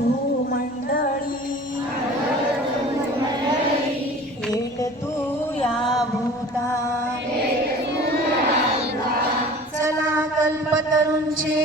अनवरत भूमंडळी भेट तू या भूता. चला कल्पतरुंचे